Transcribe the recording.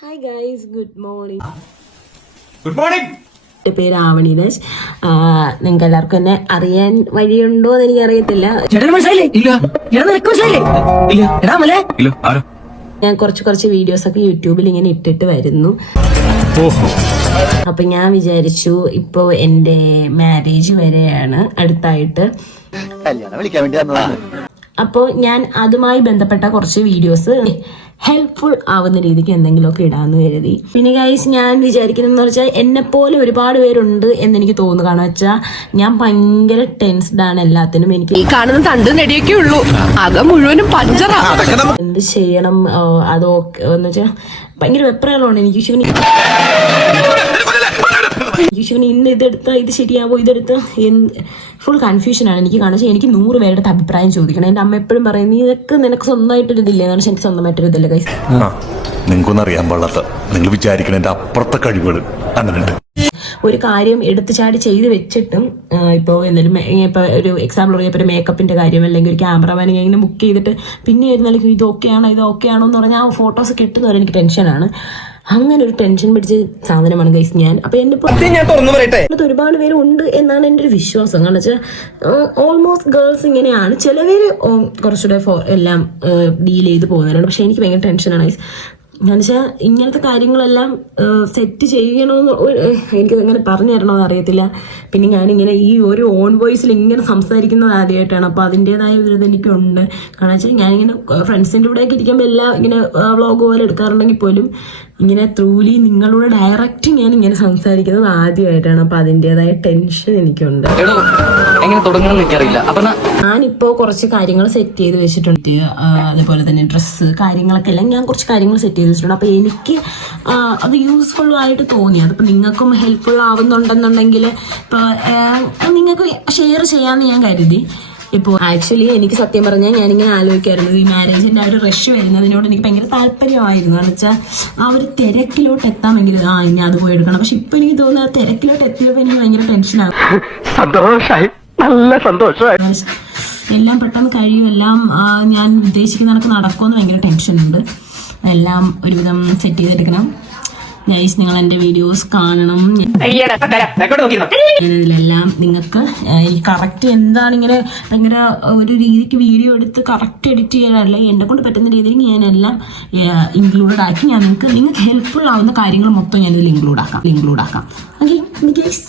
Hi guys, good morning. Good morning. എൻ്റെ പേര് ആവണിരാജ്. നിങ്ങൾക്ക് എല്ലാവർക്കും എന്നെ അറിയാൻ വഴിയുണ്ടോ എന്ന് എനിക്ക് അറിയത്തില്ല. ഞാൻ കുറച്ച് വീഡിയോസ് ഒക്കെ യൂട്യൂബിൽ ഇങ്ങനെ ഇട്ടിട്ട് വരുന്നു. അപ്പൊ ഞാൻ വിചാരിച്ചു ഇപ്പോ എന്റെ മാരേജ് വരെയാണ് അടുത്തായിട്ട്. അപ്പോൾ ഞാൻ അതുമായി ബന്ധപ്പെട്ട കുറച്ച് വീഡിയോസ് ഹെൽപ്ഫുൾ ആവുന്ന രീതിക്ക് എന്തെങ്കിലുമൊക്കെ ഇടാന്ന് കരുതി. പിന്നെ ഗൈസ്, ഞാൻ വിചാരിക്കുന്നതെന്ന് വെച്ചാൽ എന്നെപ്പോലെ ഒരുപാട് പേരുണ്ട് എന്നെനിക്ക് തോന്നുന്നു. കാരണം വെച്ചാൽ ഞാൻ ഭയങ്കര ടെൻസ്ഡ് ആണ് എല്ലാത്തിനും. എനിക്ക് കാണുന്ന തണ്ട് നെടിയൊക്കെ ഉള്ളൂ, അകം മുഴുവനും പഞ്ചറ. എന്ത് ചെയ്യണം അതൊക്കെ എന്ന് വെച്ചാൽ ഭയങ്കര വെപ്രാളമാണ് എനിക്ക്. ശിവന് ഇന്ന് ഇതെടുത്താൽ ഇത് ശരിയാവോ, ഇതെടുത്ത് ഫുൾ കൺഫ്യൂഷനാണ് എനിക്ക്. കാരണം എനിക്ക് 100 പേരുടെ അഭിപ്രായം ചോദിക്കണം. എൻ്റെ അമ്മ എപ്പോഴും പറയും, നീ ഇതൊക്കെ നിനക്ക് സ്വന്തമായിട്ടൊരിതില്ലേ എന്നാണ്. പക്ഷെ എനിക്ക് സ്വന്തമായിട്ടൊരിതില്ല ഗൈസ്. നിങ്ങൾക്കൊന്നും അറിയാൻ പാടില്ലാത്ത, നിങ്ങൾ വിചാരിക്കണതിന്റെ അപ്പുറത്തെ കഴിവുകൾ അങ്ങനെയുണ്ട്. ഒരു കാര്യം എടുത്തു ചാടി ചെയ്ത് വെച്ചിട്ടും ഇപ്പോൾ എന്തെങ്കിലും ഇപ്പോൾ ഒരു എക്സാമ്പിൾ പറഞ്ഞപ്പോൾ ഒരു മേക്കപ്പിന്റെ കാര്യം അല്ലെങ്കിൽ ഒരു ക്യാമറമാൻ ഇങ്ങനെ ബുക്ക് ചെയ്തിട്ട് പിന്നെ ആയിരുന്നാലും ഇത് ഓക്കെയാണോ എന്ന് പറഞ്ഞാൽ ആ ഫോട്ടോസ് കിട്ടുന്നവരെ എനിക്ക് ടെൻഷനാണ്. അങ്ങനെ ഒരു ടെൻഷൻ പിടിച്ച സാധനമാണ് ഗൈസ് ഞാൻ. അപ്പൊ എന്റെ ഒരുപാട് പേര് ഉണ്ട് എന്നാണ് എൻ്റെ ഒരു വിശ്വാസം. കാരണം വെച്ചാൽ ഓൾമോസ്റ്റ് ഗേൾസ് ഇങ്ങനെയാണ്. ചിലവര് കുറച്ചുകൂടെ എല്ലാം ഡീൽ ചെയ്ത് പോകുന്നവരാണ്. പക്ഷെ എനിക്ക് ഭയങ്കര ടെൻഷനാണ് ഗൈസ്. എന്ന് വെച്ചാൽ ഇങ്ങനത്തെ കാര്യങ്ങളെല്ലാം സെറ്റ് ചെയ്യണമെന്ന് എനിക്ക് എങ്ങനെ പറഞ്ഞു തരണമെന്ന് അറിയത്തില്ല. പിന്നെ ഞാനിങ്ങനെ ഈ ഒരു ഓൺ വോയിസിൽ ഇങ്ങനെ സംസാരിക്കുന്നത് ആദ്യമായിട്ടാണ്. അപ്പോൾ അതിൻ്റെതായ ഒരു ഇത് എനിക്കുണ്ട്. കാരണം വെച്ചാൽ ഞാനിങ്ങനെ ഫ്രണ്ട്സിൻ്റെ കൂടെയൊക്കെ ഇരിക്കുമ്പോൾ എല്ലാം ഇങ്ങനെ വ്ളോഗ് പോലെ എടുക്കാറുണ്ടെങ്കിൽ പോലും ഇങ്ങനെ ത്രൂലി നിങ്ങളോട് ഡയറക്റ്റ് ഞാൻ ഇങ്ങനെ സംസാരിക്കുന്നത് ആദ്യമായിട്ടാണ്. അപ്പോൾ അതിൻ്റെതായ ടെൻഷൻ എനിക്കുണ്ട്. ഞാനിപ്പോ കുറച്ച് കാര്യങ്ങൾ സെറ്റ് ചെയ്ത് വെച്ചിട്ടുണ്ട്. അതുപോലെ തന്നെ ഡ്രസ്സ് കാര്യങ്ങളൊക്കെ എല്ലാം ഞാൻ കുറച്ച് കാര്യങ്ങൾ സെറ്റ് ചെയ്ത് വെച്ചിട്ടുണ്ട്. അപ്പോൾ എനിക്ക് അത് യൂസ്ഫുൾ ആയിട്ട് തോന്നി. അതിപ്പോൾ നിങ്ങൾക്കും ഹെൽപ്ഫുൾ ആവുന്നുണ്ടെന്നുണ്ടെങ്കിൽ ഇപ്പോൾ നിങ്ങൾക്ക് ഷെയർ ചെയ്യാമെന്ന് ഞാൻ കരുതി. ഇപ്പോൾ ആക്ച്വലി എനിക്ക് സത്യം പറഞ്ഞാൽ ഞാനിങ്ങനെ ആലോചിക്കായിരുന്നു, ഈ മാരേജിൻ്റെ ആ ഒരു റഷ് വരുന്നതിനോട് എനിക്ക് ഭയങ്കര താല്പര്യമായിരുന്നു. എന്ന് വെച്ചാൽ ആ ഒരു തിരക്കിലോട്ട് എത്താമെങ്കിൽ ഇനി അത് പോയി എടുക്കണം. പക്ഷെ ഇപ്പൊ എനിക്ക് തോന്നുന്നു ആ തിരക്കിലോട്ട് എത്തിയപ്പോൾ എനിക്ക് ഭയങ്കര ടെൻഷനാകും. നല്ല സന്തോഷമായി. എല്ലാം പെട്ടെന്ന് കഴിയും, എല്ലാം ഞാൻ ഉദ്ദേശിക്കുന്ന കണക്ക് നടക്കുമെന്ന് ഭയങ്കര ടെൻഷനുണ്ട്. എല്ലാം ഒരുവിധം സെറ്റ് ചെയ്തെടുക്കണം. ഗൈസ്, നിങ്ങൾ എൻ്റെ വീഡിയോസ് കാണണം. ഞാനിതിലെല്ലാം നിങ്ങൾക്ക് ഈ കറക്റ്റ് എന്താണ് ഇങ്ങനെ ഭയങ്കര ഒരു രീതിക്ക് വീഡിയോ എടുത്ത് കറക്റ്റ് എഡിറ്റ് ചെയ്യാനല്ല, എന്നെ കൊണ്ട് പറ്റുന്ന രീതിയിൽ ഞാനെല്ലാം ഇൻക്ലൂഡഡ് ആക്കി നിങ്ങൾക്ക് ഹെൽപ്ഫുൾ ആവുന്ന കാര്യങ്ങൾ മൊത്തം ഞാനിതിൽ ഇൻക്ലൂഡ് ആക്കാം. Okay guys.